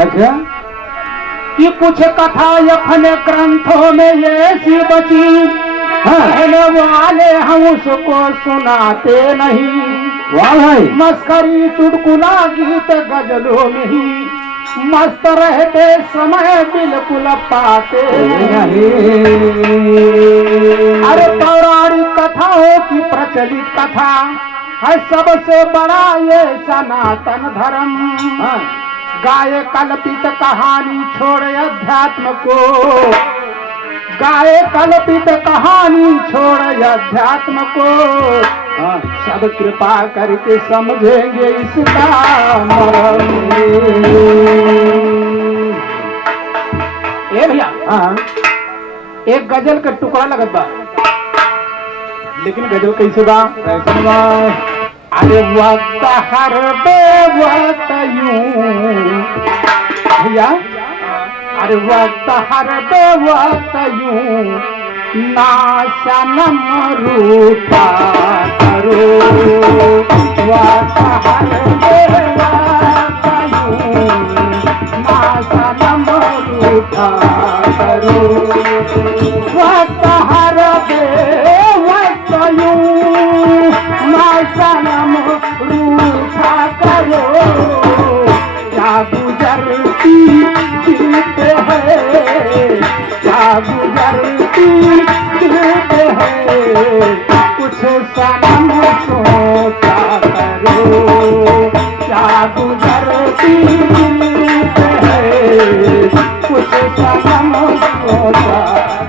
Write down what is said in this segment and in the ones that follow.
अच्छा, कि कुछ कथा अपने ग्रंथों में ये सी बची, कहने वाले हम उसको सुनाते नहीं। वाह भाई, मस्करी चुटकुला गीत गजलों में ही मस्त रहते समय बिल्कुल पाते नहीं। अरे पौराणिक कथाओं की प्रचलित कथा है सबसे बड़ा ये सनातन धर्म। गाये कल्पित कहानी छोड़े अध्यात्म को, गाये कल्पित कहानी छोड़े अध्यात्म को, सब कृपा करके समझेंगे इसका मर्म। ए भैया, एक गजल का टुकड़ा लगत बा, लेकिन गजल कैसे बा? कैसे बा? अरे वक्त हर बेवक्त यूं भैया, अरे वक्त हर बेवक्त यूं ना सनम रूठा करो, वक्त हर बेवक्त यूं ना सनम रूठा करो, वक्त हर बेवक्त यूं ना सनम रूठा करो, क्या गुजरती जीते हैं, क्या गुजरती जीते हैं, कुछ सनम सोचा करो, क्या गुजरती जीते हैं, कुछ सनम सोचा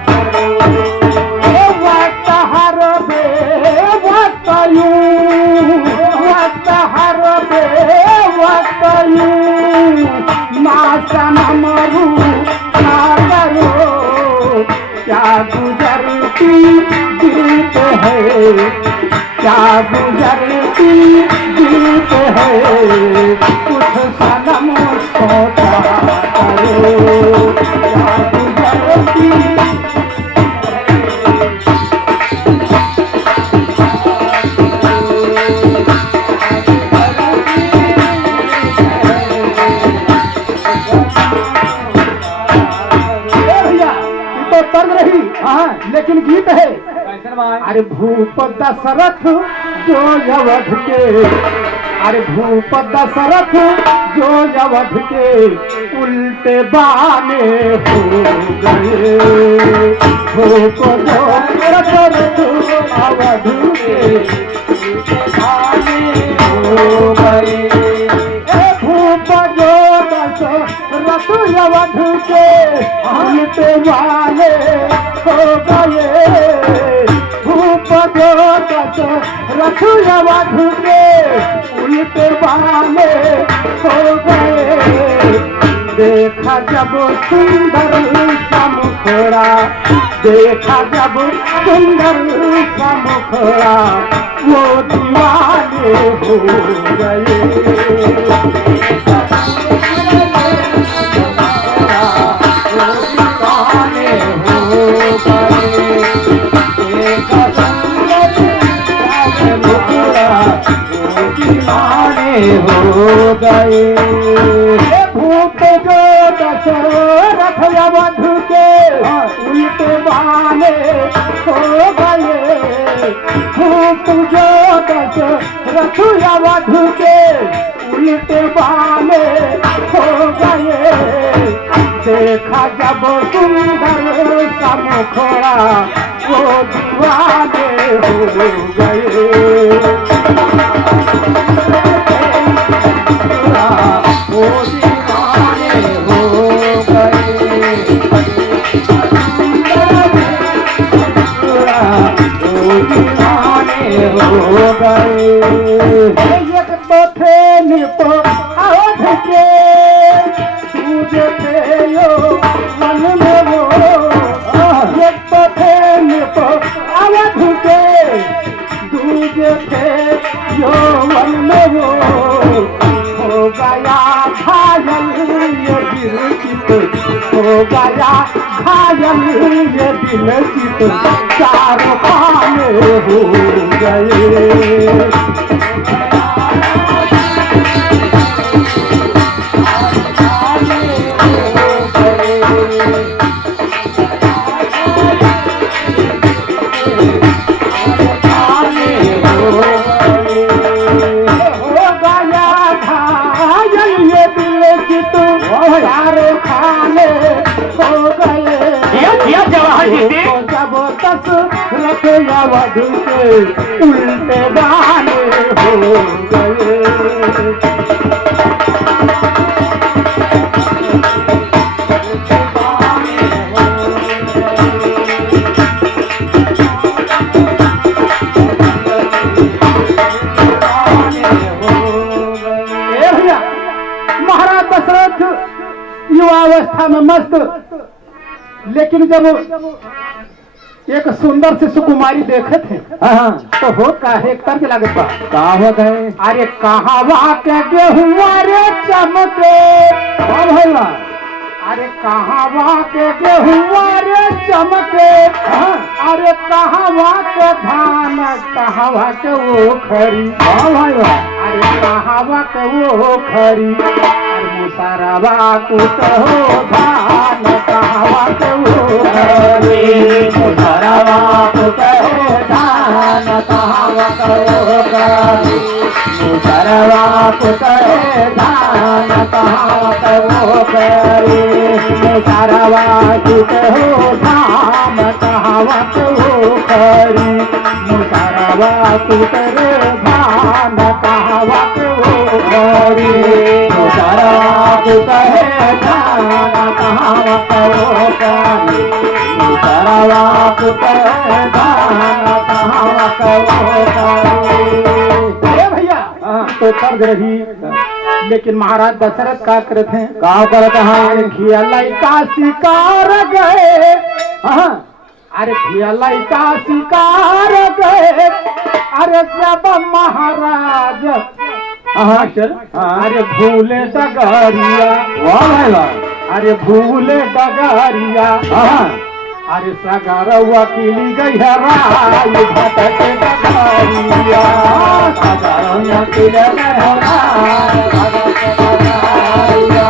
करो। ये वक्त हर बेवक्त यूं, वक्त हर बेवक्त यूं ना सनम रूठा करो, क्या गुजरती जीत है, क्या गुजरती जीत है, कुछ सनम सोचा करो, क्या गुजरती तर्क रही, लेकिन गीत है। अरे भूप दशरथ जो अवध के, अरे भूप दशरथ जो अवध के उल्टे बाने हो गए, भूप दशरथ अवध के उल्टे बाने हो गए, भूप जो दशरथ अवध के उल्टे बाने हो गए, भूप जो दशरथ अवध के उल्टे बाने हो गए, देखा जब सुंदर सा मुखड़ा, देखा जब सुंदर सा मुखड़ा, वो दीवाने हो गए, हो गए, भूप जो दशरथ अवध के उल्टे बाने हो गए, भूप जो दशरथ अवध के उल्टे बाने हो गए, देखा जब सुंदर सा मुखड़ा, वो दीवाने हो गए, वो दीवाने हो गए, वो दीवाने हो गए। एक तो थे निप अवध के, दूजे थे यो मन में वो, एक तो थे निप अवध के, दूजे थे यो मन में वो, हो गया घायल ये दिल चित, हो गया घायल ये दिल चित, चार पाने हो गए, जब दशरथ अवध के उल्टे दाने हो गए। महाराज दशरथ युवावस्था में मस्त, लेकिन जब एक सुंदर से सुकुमारी देखे थे तो हो काहे तर्क लागत बा का हो गए। अरे कहावा के गेहुआ रे चमके, अरे कहावा के गेहुआ रे चमके, अरे कहावा के धान कहावा के वो खरी, अरे कहावा के वो खरी, मुसरवा कुट हो धान कहावा के वो खरी, मुसरवा कुट हो धान कहावा के वो खरी, मुसरवा कुट हो धान कहावा के वो खरी, मुसरवा कुट हो धान कहावा के वो खरी, मुसरवा कुट रे धान कहावा के वो खरी, मुसरवा कुट है धान कहावा के वो खरी, मुसरवा कुट है धान कहावा के वो खरी। भैया तो तर्ज रही, लेकिन महाराज दशरथ का करते हैं, का करते हैं, खियालाई का शिकार गए, अरे खियालाई का शिकार गए, अरे जब महाराज अरे भूले डगरिया, अरे भूले डगरिया, अरे सगरवा किली गई है राय भटक डगरिया, सगरवा किली गई है राय भटक डगरिया,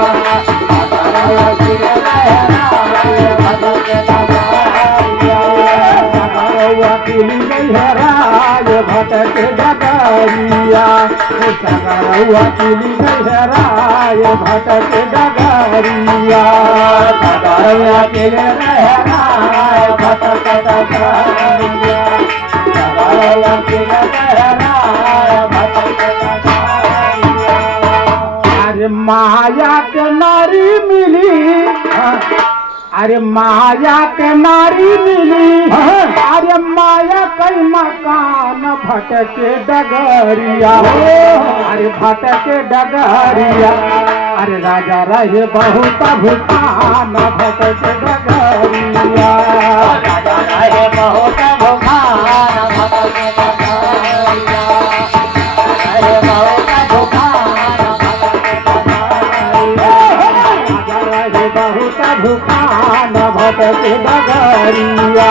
सगरवा किली गई है राय भटक डगरिया, सगरवा किली गई है राय भटक डगरिया, सगरवा किली गई है राय भटक डगरिया, सगरवा किली गई है राय भटक डगरिया, सगरवा किली गई है राय भटक डगरिया। अरे माया के नारी मिली, अरे माया के नारी मिली, अरे माया कई मकान भटके डगरिया, अरे भटके डगरिया, अरे राजा रहे बहुत भूखान भटके डगरिया, राजा रहे बहुत भूखान भटके डगरिया, रहे बहुत भूखान भटके डगरिया, राजा रहे बहुत भूखान भटके डगरिया,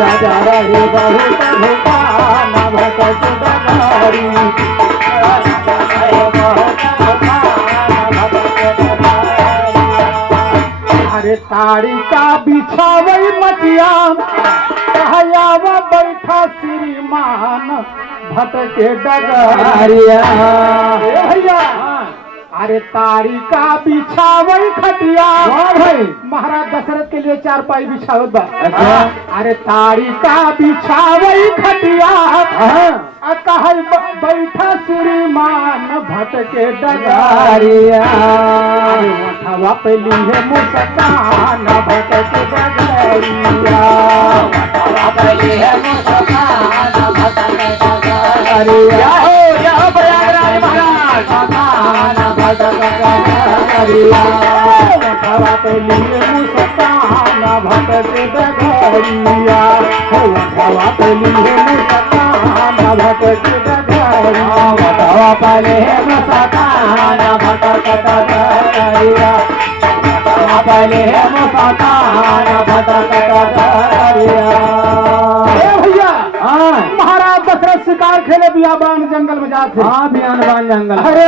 राजा रहे बहुत भूखान भटके डगरिया, राजा रहे बहुत भूखान भटके डगरिया। अरे ताड़ी का बिछावई मटिया, कहयावा बैठा श्रीमान भटके डगरिया, भैया अरे तारी का बिछावई खटिया, महाराज दशरथ के लिए चारपाई बिछावत बा, अरे तारी का बिछावई खटिया, कह बैठा श्रीमान भटके डगरिया, उठवा पे लिए मुस्कान भटके डगरिया, उठवा पे लिए मुस्कान भटके डगरिया, यह प्रयागराज महाराज भटक डगरिया, उठवा पे लिए मुस्कान भटके डगरिया, उठवा पे लिए मुस्कान भटके डगरिया, उठवा पे लिए मुस्कान भटके डगरिया, उठवा पे लिए मुस्कान भटके डगरिया। भैया महाराज दशरथ शिकार खेले बियाबान जंगल में जाते, हाँ बियाबान जंगल, अरे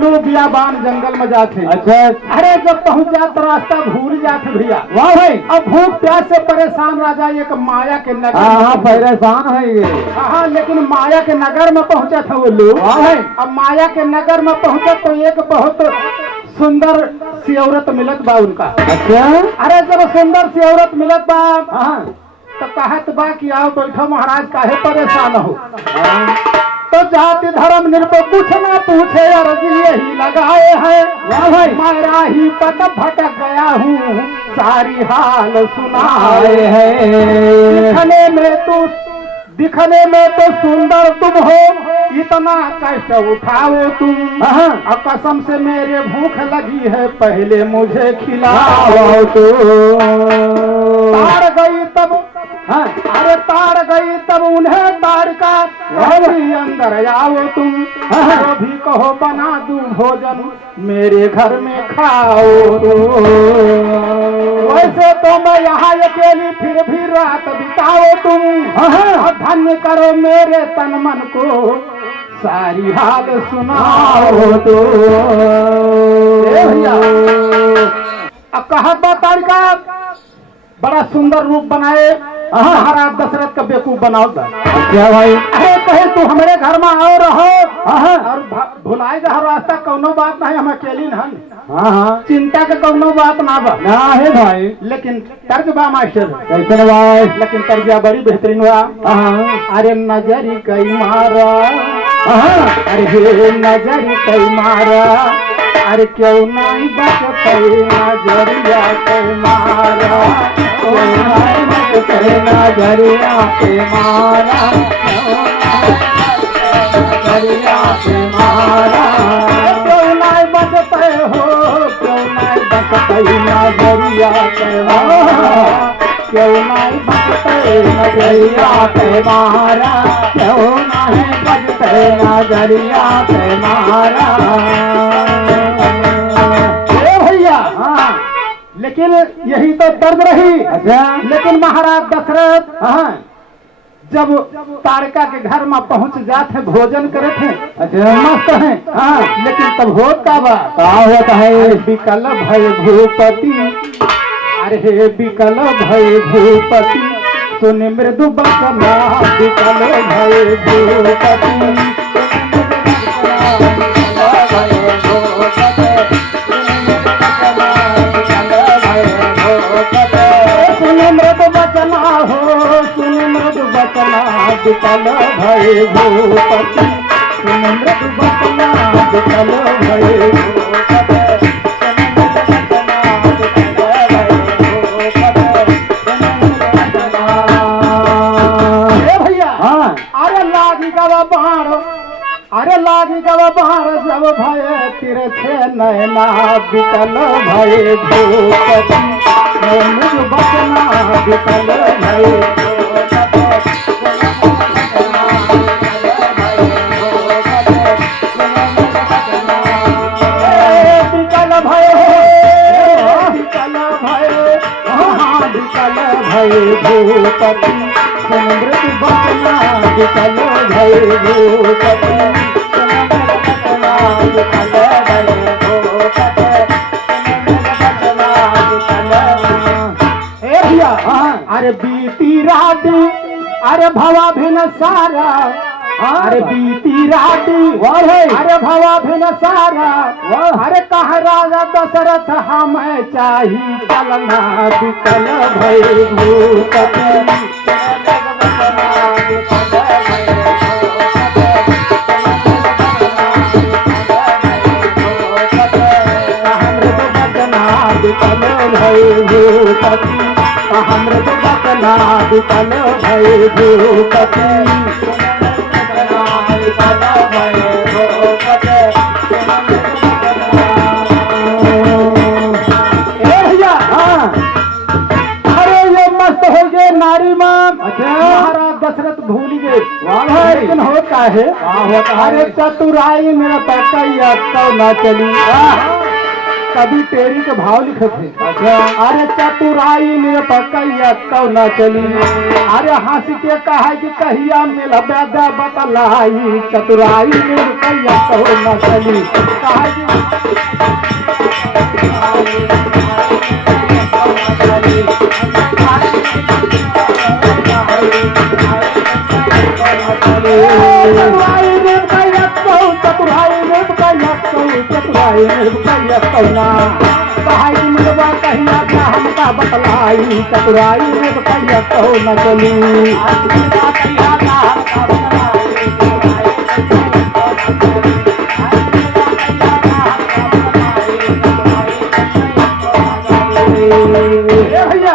लोग बियाबान जंगल में जाते, अच्छा अरे जब पहुंच जाते तो रास्ता भूल जाते भैया, वाह भाई अब भूख प्यास से परेशान राजा एक माया के नगर, हाँ परेशान है ये, हाँ लेकिन माया के नगर में पहुंचा था वो लोग, वाह भाई अब माया के नगर में पहुंचे तो एक बहुत सुंदर सी औरत मिलत बा उनका। अच्छा। अरे जब सुंदर सी औरत मिलत बा हाँ तो कहत बा कि आओ बैठो महाराज, काहे परेशान हो। हाँ। तो जाति धर्म निरपेक्ष कुछ ना पूछे, अर्जी यही लगाए हैं। वाह भाई। मेरा ही पत भटक गया हूँ, सारी हाल सुनाए आए हैं। हैं। दिखने में तो सुंदर तुम हो, इतना कष्ट उठाओ तुम। हाँ। और कसम से मेरे भूख लगी है, पहले मुझे खिलाओ आओ तुम। तो। तार गई तब, हाँ। अरे तार गई तब उन्हें तार का, अभी अंदर आओ तुम। जो भी कहो बना दूं भोजन, मेरे घर में खाओ तुम। वैसे तो मैं यहाँ अकेली, फिर भी रात बिताओ तुम। और धन्य करो मेरे तन मन को, सारी हाल सुनाओ तो। भैया अब कहा तार का बड़ा सुंदर रूप बनाए, महाराज दशरथ का बेवकूफ बनाओ। क्या भाई। अरे कहे तू हमारे घर में आओ रहो, और भुलाए जा रास्ता, कौनो बात नहीं, हम अकेली न। हाँ हाँ। चिंता का कौनो बात ना बा। ना है भाई। लेकिन तर्ज बा मास्टर, कैसे भाई। लेकिन तर्जा बड़ी बेहतरीन हुआ। हाँ। अरे नजरी कई मारा, हाँ। अरे नजरी कई मारा, अरे क्यों नहीं बचते नजरिया कई मारा, क्यों नहीं बचते नजरिया के मारा, नजरिया के मारा। क्यों नहीं बचते हो, क्यों नहीं बचते नजरिया के मारा, क्यों नहीं बचते नजरिया के मारा, क्यों नहीं बचते नजरिया के मारा। भैया। हाँ। लेकिन यही तो दर्द रही। अच्छा। लेकिन महाराज दशरथ हाँ। जब तारका के घर में पहुंच जाते, भोजन करे थे, अच्छा। मस्त है। हाँ। लेकिन तब होता बा क्या होता है। विकल भय भूपति, अरे विकल भय भूपति, सुन मृदु बचना, विकल भय भूपति। सुन मृदु बचना हो, सुन मृदु बचना, विकल भय भूपति, सुन मृदु बचना, विकल भय भूपति। भैया। हाँ। अरे लागी गवा बाण, अरे लागी गवा बाण, जब भय तिरछे नैना, विकल भय भूपति, मुझ बचना, विकल भय विकल भय, विकल भय, विकल भय भूपति, मृदु बचना, विकल भय भूपति, विकल भय भूपति। भैया। अरे बीती राती, अरे भवा भिन सारा, अरे बीती राती, अरे भवा भिन सारा, अरे कह राजा दशरथ हमें चाही चलना, विकल भय भूपति। विकल भय भूपति, मृदु बचना, विकल भय भूपति। भैया। अरे ये मस्त हो गए नारी मान। महाराज दशरथ भूल गए, लेकिन हो का है। अरे चतुराई मेरा पैसा तो ना चली, कभी टेरी के भाव लिखे थे। अच्छा। अरे चतुराई निरपकैया तो न चली, अरे हंस के कहा कि कहिया मिल बेदा बतलाई, चतुराई निरपकैया तो न चली, कहा चतुराई निरपकैया तो, चतुराई निरपकैया तो, चतुराई निरपकैया कौना कहाई मिलवा कहिया क्या हमका बतलाई चतुराई में कहिया कहो न चली भैया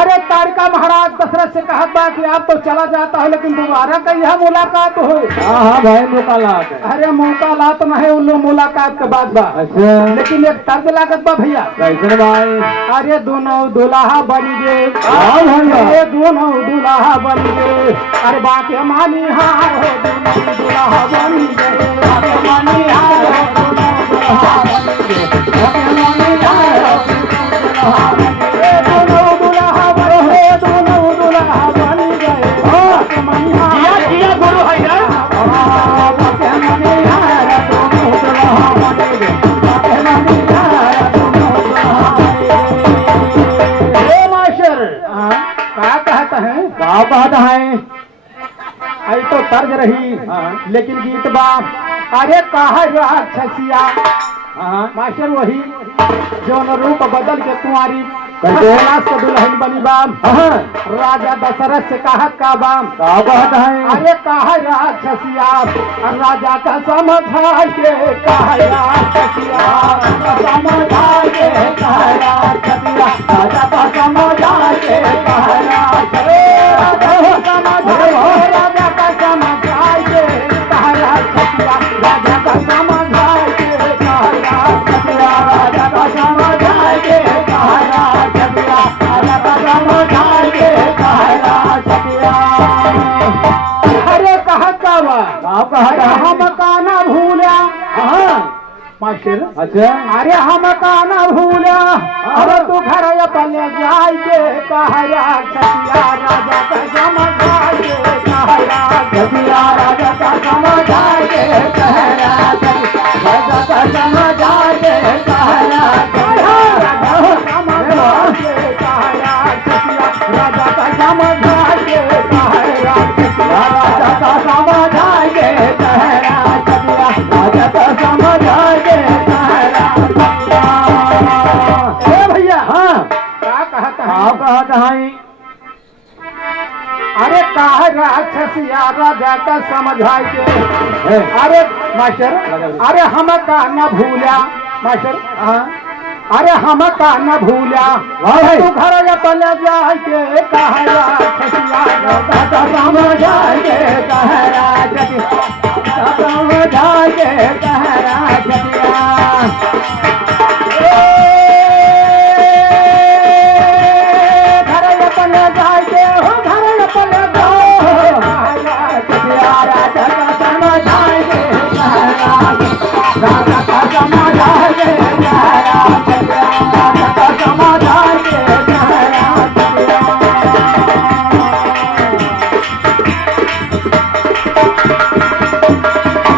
अरे तारिका महाराज दशरथ से कहा बा कि आप तो चला जाता है लेकिन दोबारा का यह मुलाकात हो। हाँ भाई मुलाकात है। अरे मुलाकात न है उन लोग मुलाकात के बाद बा अच्छा लेकिन एक तर्ज लागत बा भैया कैसे भाई? अरे दोनों दुल्हा बन गए हाँ भैया। अरे दोनों दुल्हा बन गए अरे बाके मानी हार हो दोनों दुल्हा बन गए बाके मानी हार हो दोनों दुल्हा बन गए बाके मानी हार हो दोनों दुल्हा बन गए दोनों दुल्हा बन गए बाके मानी हार किया गुरु भैया बाके मानी हार दोनों दुल्हा बन गए बाके मानी हार दोनों दुल्हा बन गए। ए मास्टर क्या कहता है क्या बात है? आई तो तर्ज रही हाँ। लेकिन गीत बा अरे कहा राक्षसिया हाँ मास्टर वही जौन रूप बदल के कुंवारी कैसे? के दुल्हन बनी बाम हाँ राजा दशरथ से कहा का बाम क्या बात है? अरे कहा राक्षसिया राजा का समझा के कहा राक्षसिया समझा के कहा राक्षसिया राजा का समझा के कहा राजा का समझा के कहा राक्षसिया राजा का समझा के कहा राक्षसिया राजा का समझा के कहा राक्षसिया राजा का समझा के कहा राक्षसिया। अरे कहा का बा क्या कहता है? हम काना भूला हाँ मास्टर अच्छा अरे हम काना भूला अरे तू घर पले जाए के कहा राक्षसिया राजा का समझा के कहा राक्षसिया राजा का समझा के कहा राक्षसिया राजा का समझा के कहा राक्षसिया राजा का समझा के कहा राक्षसिया राजा का समझा के कहा राक्षसिया राजा का समझा के कहा राक्षसिया राजा का समझा के कहा राक्षसिया। ए भैया हाँ क्या कहता क्या है कहता है? अरे कहा राक्षसिया राजा का समझा के है। अरे मास्टर अरे हम का न भूला मास्टर हाँ अरे हम का न भूला वाह भाई। तू घर पले जाए के कहा राक्षसिया राजा का समझा के कहा राक्षसिया समझा के कहा राक्षसिया। घर पले जाए के हो घर पले जाओ राक्षसिया राजा का समझा के कहा राक्षसिया राजा का समझा के कहा राक्षसिया राजा का समझा के कहा राक्षसिया।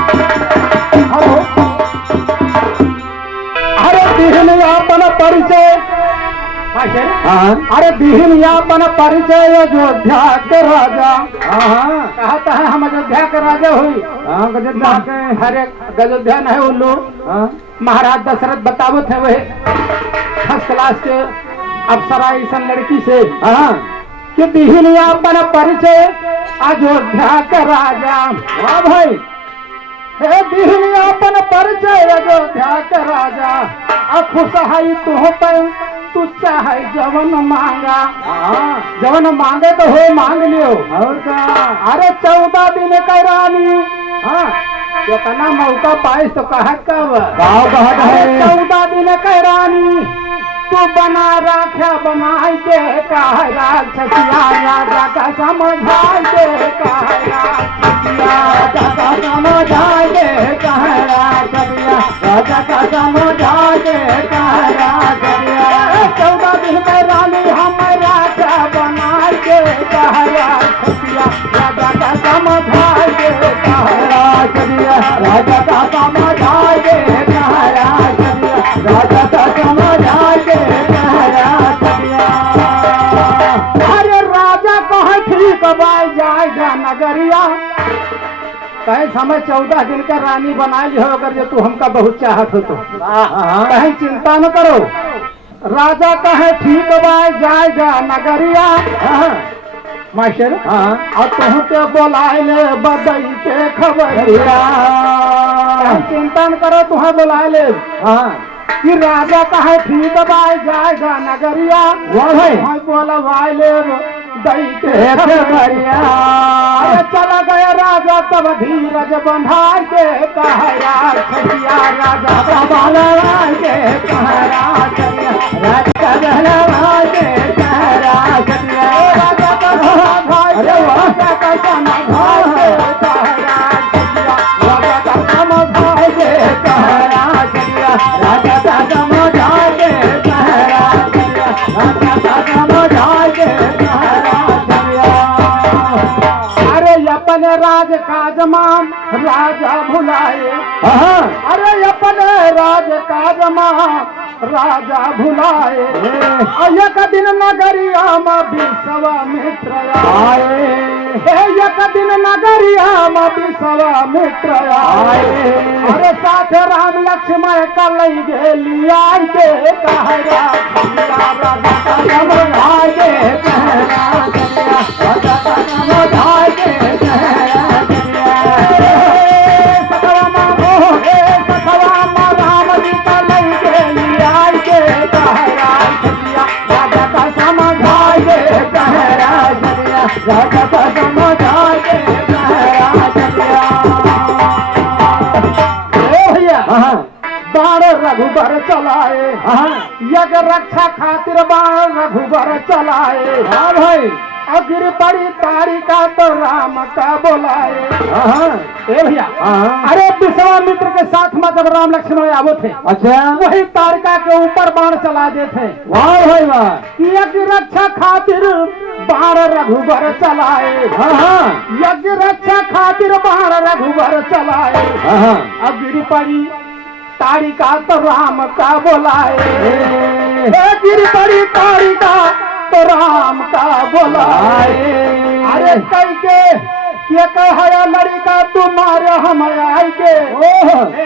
हेलो अरे दिहन यापन परिचय मास्टर हाँ अरे दिहन यापन परिचय अयोध्या के राजा हाँ कहता है हम अयोध्या के राजा हुई हाँ गजब बात है। अरे अयोध्या न है उल्लू हाँ महाराज दशरथ बतावत है वही फर्स्ट क्लास के अप्सरा ऐसा लड़की से हाँ कि दिहन यापन परिचय अयोध्या के राजा वाह भाई। हे दिहन यापन परिचय अयोध्या के राजा खुशहाई तुह पे तू चाहे जवन मांगा हाँ जवन मांगे तो हो मांग लियो। और का? अरे 14 दिन का रानी हाँ इतना मौका पाइस तो कहत कब क्या कहता है? 14 दिन का रानी तू बना राख्या बनाई के कहा राक्षसिया राजा का समझाई के कहा राक्षसिया राजा का समझाई के कहा राक्षसिया राजा का समझाई के कहा राक्षसिया। 14 दिन में रानी हम राजा बनाई के कहा राक्षसिया राजा का समझाई के कहा राक्षसिया राजा का समझाई के कहा राक्षसिया राजा का समझाई के कहा राक्षसिया। अरे राजा कहे ठीक बाई जाएगा नगरिया कहे समय 14 दिन का रानी बना ली हो अगर जो तू हमका बहुत चाहत हो तो कहीं चिंता न करो। राजा कहे ठीक बाय जाए जा नगरिया मास्टर और तुम के बोलाए ले बदई के खबरिया। कहीं चिंता न करो तुम्हें बोलाए ले कि राजा कहे ठीक बाय जाए जा नगरिया वही बोलवाए ले दई के खबरिया। चला गया राजा तब धीरज बंधाए के कहरा छठिया राजा बंधाए के कहरा छठिया राजा बंधाए के कहरा छठिया राजा बंधाए अरे राजा का बंधाए के कहरा छठिया राजा का बंधाए के कहरा छठिया राजा का बंधाए के कहरा छठिया राजा का बंधाए के कहरा अपने राज काज माम राजा भुलाए। अरे अपने राज काज माम राजा भुलाए। एक दिन नगरिया में विश्वामित्र आए। एक दिन नगरिया में विश्वामित्र आए। अरे साथ राम लक्ष्मण कलई गेलिया के कहरा राजा का समझाए के कहरा राजा का समझाए के राजा का समझाए भैया बाण रघुबर चलाए। यज्ञ रक्षा खातिर बाण रघुबर चलाए। हाँ भाई अगिर पड़ी तारिका तो राम का बोलाए। ए भैया अरे विश्वामित्र के साथ में जब राम लक्ष्मण आवो थे अच्छा वही तारिका के ऊपर बाण चला देते। वाह भाई वाह यज्ञ रक्षा खातिर बाण रघुबर चलाए। यज्ञ रक्षा खातिर बाण रघुबर चलाए। अब गिर पड़ी तारिका तो राम का बोलाए। गिर पड़ी तारिका तो राम का बोलाए। अरे कई के कहा लड़का तुम्हारे हम आई के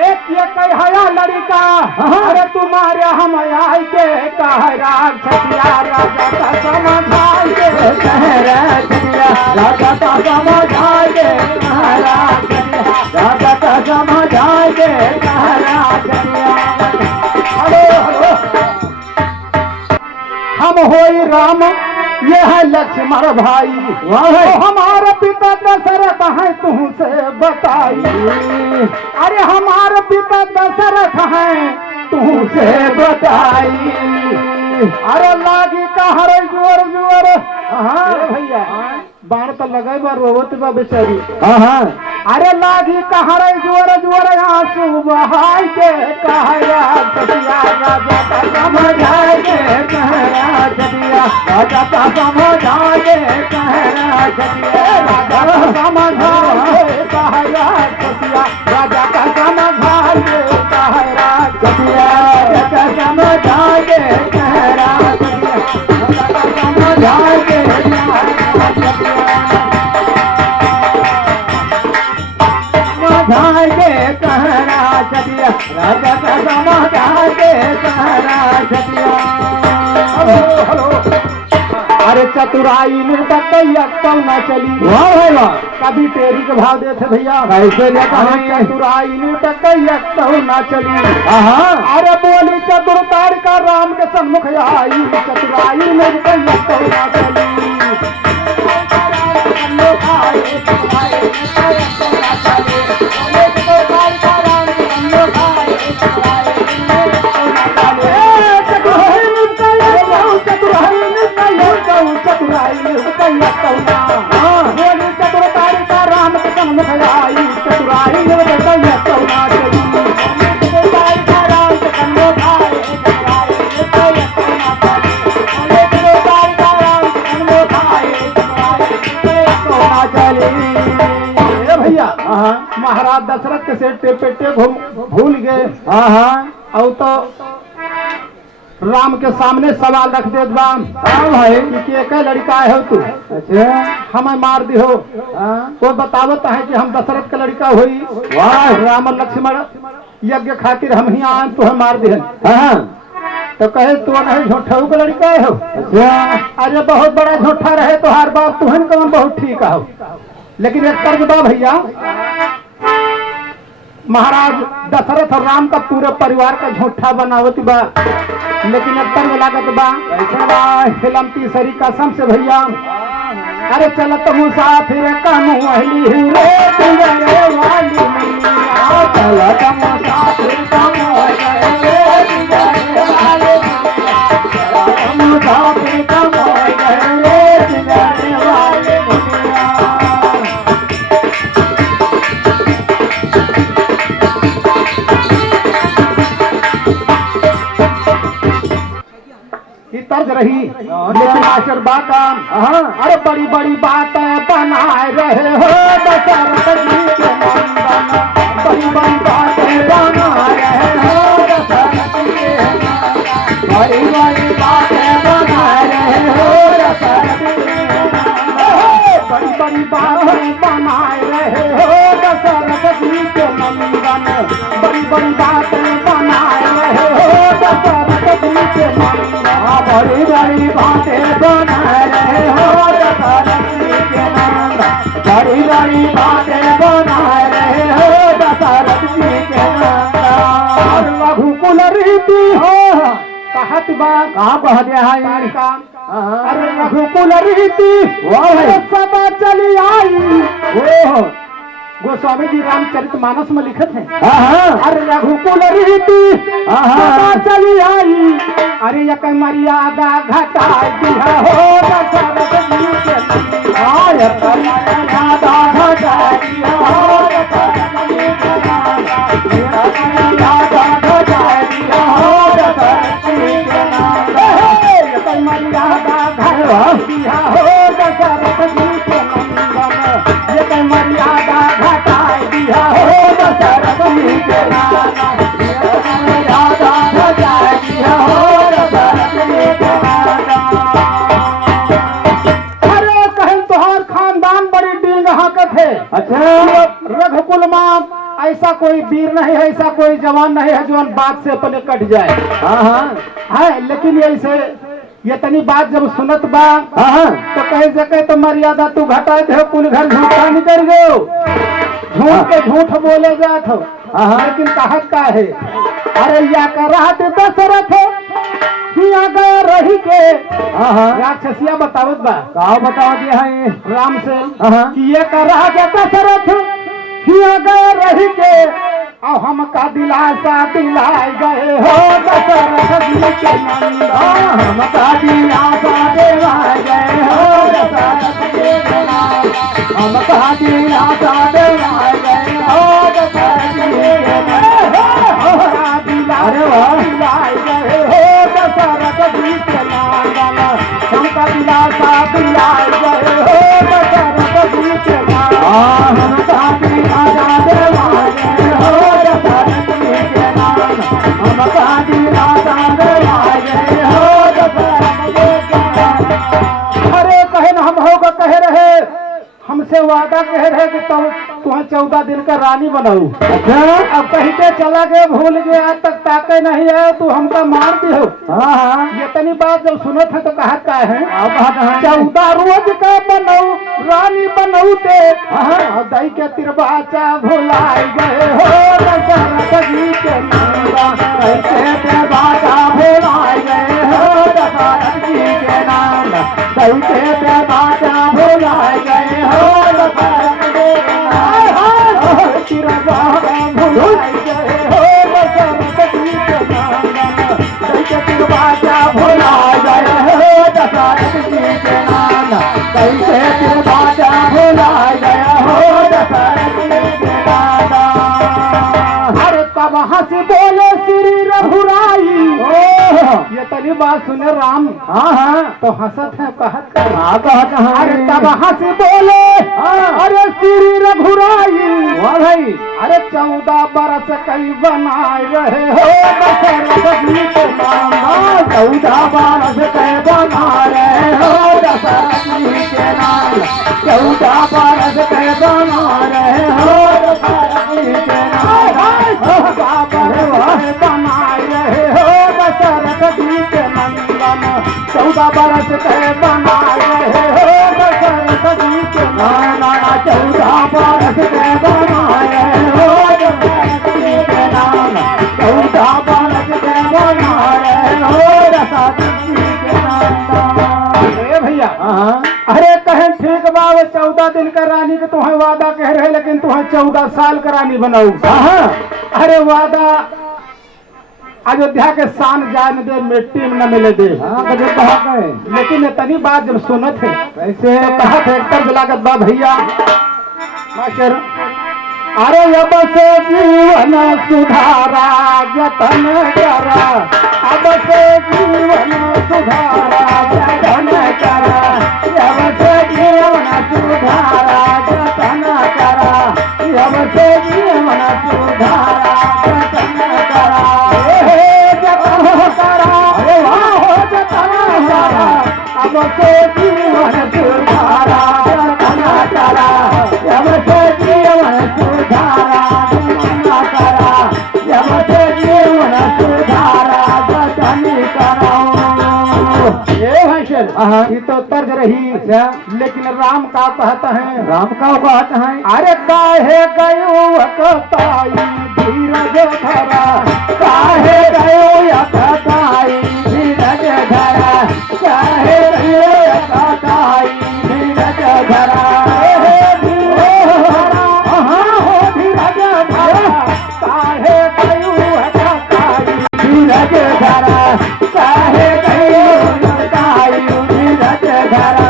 एक ये कहा लड़का अरे तुम्हारे हम आई के कहरा छठिया राजा का समझाए के कहरा छठिया राजा का समझाए के कहरा छठिया राजा का समझाए के कहरा छठिया। हेलो हेलो हम होई राम ये है लक्ष्मण भाई हमारे पिता दशरथ है तुमसे बताई। अरे हमारे पिता दशरथ है तुमसे बताई। अरे लागी का हरे जुअर जुअर भैया बाण तो लगे बार रोवत बा बेचारी। अरे लागी का हरे जुअर जुअर आंसू बहाई के कहरा छठिया राजा का समझाए के कहरा छठिया राजा का समझाए के कहरा छठिया राजा का समझाए के कहरा छठिया राजा का समझाए के कहरा छठिया राजा का समझाए के कहरा छठिया राजा का समझाए के समझाए के कहरा छठिया राजा का समझाए के कहरा छठिया। अरे चतुराई में बतैया कल न चली। वाह भाई वाह कभी तेरी के भाव देते भैया कैसे चतुराई में बतैया कल न चली। अरे बोली चतुर तारिका राम के सन्मुख आई चतुराई में बतैया कल न चली। महाराज दशरथ के से टेपे भूल गए। और तो राम के सामने सवाल रख दे बा। हाँ भाई। कि एक लड़का है तू, अच्छा। हमें मार दियो। हाँ। वो बतावत है कि हम दशरथ का लड़का हुई, वाह। राम और लक्ष्मण यज्ञ खातिर हम ही आए तुहे मार दिहन। हाँ। तो कहे तू नहीं झूठा का लड़का हो। अच्छा। अरे बहुत बड़ा झूठा रहे तो हर बाप तुहन कौन बहुत ठीक हो। लेकिन एक तर्ज बा भैया, महाराज दशरथ और राम का पूरे परिवार का झूठा बनावत बा, लेकिन एक तर्ज लागत बा। कैसे भाई? फिल्म तीसरी कसम से भैया, अरे चलत मुसाफिर का मुहली रे पिंजरे वाली मियां, चलत मुसाफिर का मुहली रे पिंजरे वाली मियां, चलत मुसाफिर का मुहली रे पिंजरे वाली मियां। ये तर्ज रही, लेकिन आखिर बात अरे बड़ी बड़ी बातें बनाए रहे हो दशरथ जी के नंदन, बड़ी बड़ी बातें बनाए रहे हो दशरथ जी के नंदन, बड़ी बड़ी बातें बनाए रहे हो दशरथ जी के नंदन, बड़ी बड़ी बातें बनाए रहे हो दशरथ जी के नंदन, बड़ी बड़ी बातें बनाए रहे हो दशरथ जी के नंदन, बड़ी बड़ी बातें बनाए रहे हो दशरथ जी के नंदन, बड़ी बड़ी बातें बनाए रहे हो दशरथ जी के नंदन। रघुकुल रीति हो कहत बा, कहाँ कह दिया है? अरे रघुकुल रीति सदा चली आई। ओह। गोस्वामी जी रामचरितमानस में लिखत हैं, हाँ। अरे रघुकुल रीति सदा चली आई, अरे यक मर्यादा घटा दिया हो दशरथ जी के नंदन, यक मर्यादा घटा दिया हो दशरथ जी के नंदन, यक मर्यादा घटा दिया हो दशरथ जी के नंदन, यक मर्यादा घटा दिया हो दशरथ जी के नंदन, यक मर्यादा घटा दिया हो दशरथ जी के नंदन, यक मर्यादा घटा दिया हो दशरथ जी के नंदन। अरे कहन तोहार खानदान बड़ी डींग हाकत है। अच्छा। रघुकुल माँ ऐसा कोई वीर नहीं है, ऐसा कोई जवान नहीं है जो बात से अपने कट जाए। हाँ। है लेकिन ऐसे ये तनी बात जब सुनत बा, हाँ। तो कह सके तो मर्यादा तू घटा दे, कुल घर झूठा निकल गयो, झूठ के झूठ बोले जात हो। लेकिन कहत का है, अरे या करात दशरथ हिया गए रही के। राक्षसिया बतावत बा, का बताओ दिया है? राम से कि ये राजा दशरथ हिया गए रही के, और हमका दिलासा दिलाए गए हो दशरथ जी के नंदन, हमका दिलासा दिलाए गए हो दशरथ जी के नंदन, हमका दिलासा दिलाए गए हो दशरथ जी के नंदन, दिलाए गए हो दशरथ जी के नंदन, हमका दिलासा दिलाए गए हो दशरथ जी के नंदन, हमका दिलासा दिलाए गए हो दशरथ जी के नंदन, हमका दिलासा दिलाए गए हो दशरथ जी के नंदन। अरे कहे न हम होगा कहे रहे, हमसे वादा कह रहे कि तुम्हें 14 दिन का रानी बनाऊ। अच्छा। अब कहीं के चला गए, भूल गए, आज तक ताके नहीं आए, तू हमका मार दी हो। ये तनी बात जब सुनत है तो कहत का है, 14 रोज का बनाऊ रानी बनाऊ ते, दई के तिरबाचा भुलाए गए हो दशरथ जी के नंदन, दई के तिरबाचा भुलाए गए हो दशरथ जी के नंदन, दई के तिरबाचा भुलाए गए हो दशरथ जी के नंदन, तिरबाचा भुलाए गए हो दशरथ जी के नंदन, दई के तिरबाचा भुलाए गए हो दशरथ जी के नंदन, दई के तिरबाचा भुलाए गए हो दशरथ जी के नंदन। अरे तब हंस बोले श्री रघुराई। ये तनी बात सुने राम, तो हंसत है कहत का, अरे तब हंस बोले अरे श्री रघुराई, भाई, अरे 14 बरस कई बनाए रहे हो दशरथ जी के नाम। 14 बरस कई बना रहे हो दशरथ जी के नाम। 14 बरस कई बना रहे हो दशरथ जी के नाम। 14 बरस बनाए रहे हो दशरथ जी के नंदन। 14 बरस कई बनाए रहे हो दशरथ जी के नाम। 14 बरस कई बना रहे हो दशरथ जी के नाम। 14 बरस कई बना रहे हो दशरथ जी के नाम। अरे भैया हाँ अरे कहें ठीक बाबा 14 दिन का रानी के तुम्हें वादा कह रहे लेकिन तुम्हें 14 साल का रानी बनाऊ। अरे वादा अयोध्या के शान जान दे मिट्टी में न मिले दे। कहा गए लेकिन इतनी बात जब सुनत है कैसे तो कहा ट्रैक्टर लागत बा भैया मास्टर। अरे अब से जीवन सुधारा जतन करा। अब से जीवन सुधारा जतन करा। अब से जीवन सुधारा जतन करा। अब से जीवन सुधारा जतन करा। जतन करा। अरे वाह हो जतन करा। अब से जीवन सुधारा जतन करा। अब से जीवन सुधारा जतन करा। अब से जीवन सुधारा जतन करा। ये भाषण ये तो तर्ज रही लेकिन राम का कहता है। राम का बात है। अरे काहे गयो कताई धीरज धरा। काहे गयो यकताई धीरज धरा। काहे गयो यकताई धीरज धरा। काहे गयो कताई धीरज धरा। काहे गयो यकताई धीरज धरा।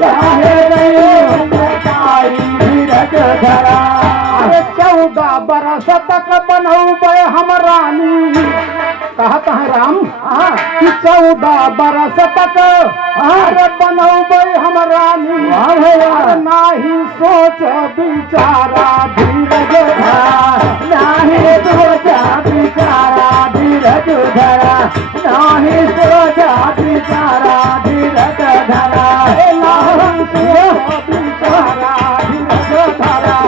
काहे गयो यकताई धीरज धरा। अरे 14 बरस तक बनौबे हम रानी। कहता है राम कि 14 बरस तक अरे बनौबे हम रानी। अरे नाही सोच बिचारा धीरज धरा। नाही सोचा बिचारा धीरज धरा। नाही सोचा बिचारा धीरज धरा। नाही सोच बिचारा धीरज धरा।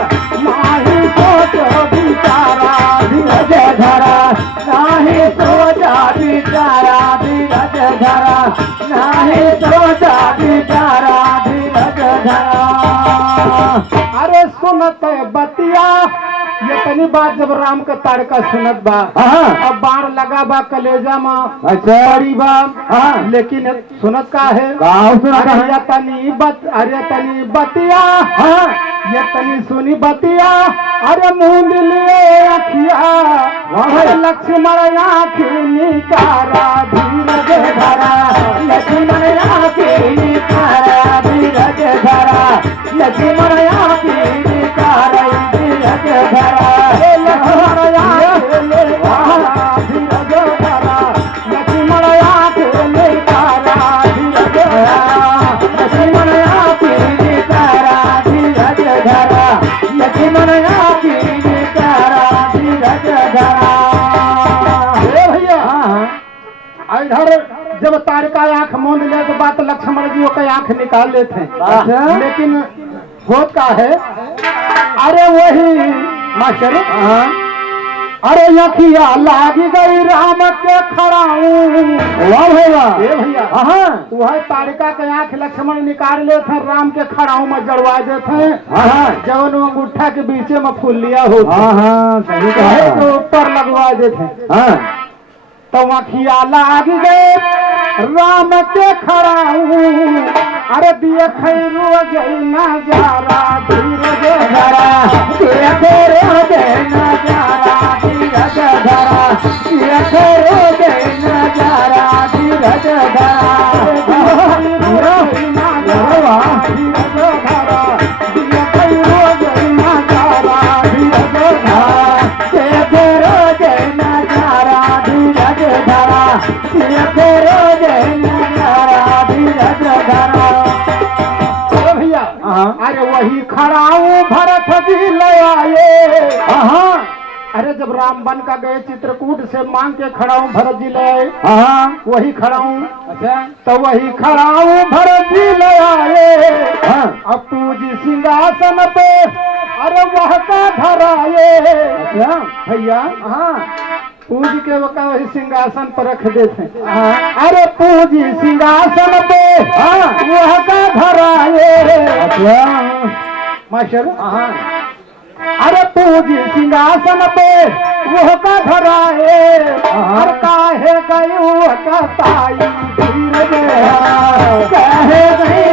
नाही सोच बिचारा धीरज धरा। नाही सोचा बिचारा धीरज धरा। नाही सोचा बिचारा धीरज धरा। अरे सुनत बतिया ये तनी बात जब राम का ताड़का सुनत बा। अब बाण लगा बा कलेजा में बड़ी बा। लेकिन सुनत का है अरे तनी बतिया ये तनी सुनी बतिया। अरे मूंद लिए अखिया लक्ष्मण आँखी निकारा धीरज धरा। लक्ष्मण आँखी निकारा धीरज धरा। लक्ष्मण आँखी निकारा धीरज धरा। लक्ष्मण आँखी निकारा धीरज धरा। लक्ष्मण आँखी निकारा धीरज धरा। लक्ष्मण आँखी निकारा धीरज धरा। लक्ष्मण आँखी निकारा धीरज धरा। भैया इधर जब तारका आंख मूंद ले तो बात लक्ष्मण जी का आंख निकाल लेते हैं। लेकिन होत का है अरे वही मास्टर अरे अखिया लागी गई राम के खड़ाऊं। वाह भैया ए भैया वह तारिका के आंख लक्ष्मण निकाल लेते हैं राम के खड़ाऊं में जड़वा देते हैं। जवन अंगूठा के बीचे में फूल लिया होता सही तो ऊपर लगवा देते हैं। तो अखिया लाग गए राम के खड़ाऊं। अरे दिए खैरू नजारा धीरज धरा। देखे रोज नजारा धीरज धरा। देखे रोज नजारा धीरज धरा। भैया अरे वही खड़ाऊं भरत जी ले आए। राम बन का गए चित्रकूट से मांग के खड़ा हूँ भरत जी ले आए। हाँ वही खड़ा हूँ अच्छा तो वही खड़ा हूँ भरत जी ले आए। हाँ अब पूजी सिंहासन पे अरे वह का धराए। अच्छा भैया हाँ पूज के वका वही सिंहासन पर रख देते। हाँ अरे पूजी सिंहासन पे हाँ वह का धराए। अच्छा मास्टर हाँ अरे पूजी सिंहासन पे वह का धराए। हाँ। अरे काहे गई वह का ताई धीरज कहे गई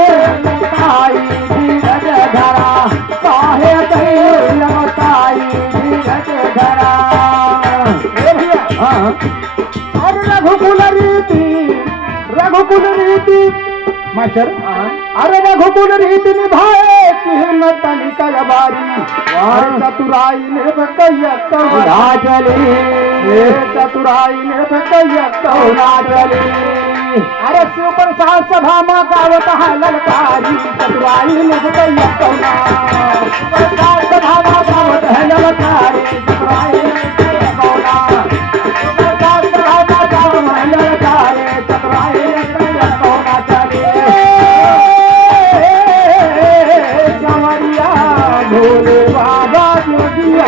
ताई धीरज धरा काहे गई ताई धीरज धरा ए भैया हाँ अरे रघुकुल रीति मास्टर हाँ अरे रघुकुल रीति निभाए कि न तनिका बारी। अरे चतुराई ने कैया कौना चली चतुराई ने कैया कौना चली अरे शिव प्रसाद सभा में गावत है ललकारी। चतुराई ने कैया कौना प्रसाद सभा में गावत है ललकारी। चतुराई ने कैया कौना प्रसाद सभा में गावत है ललकारी। चतुराई ने कैया कौना चली संवरिया भोले बाबा जोगिया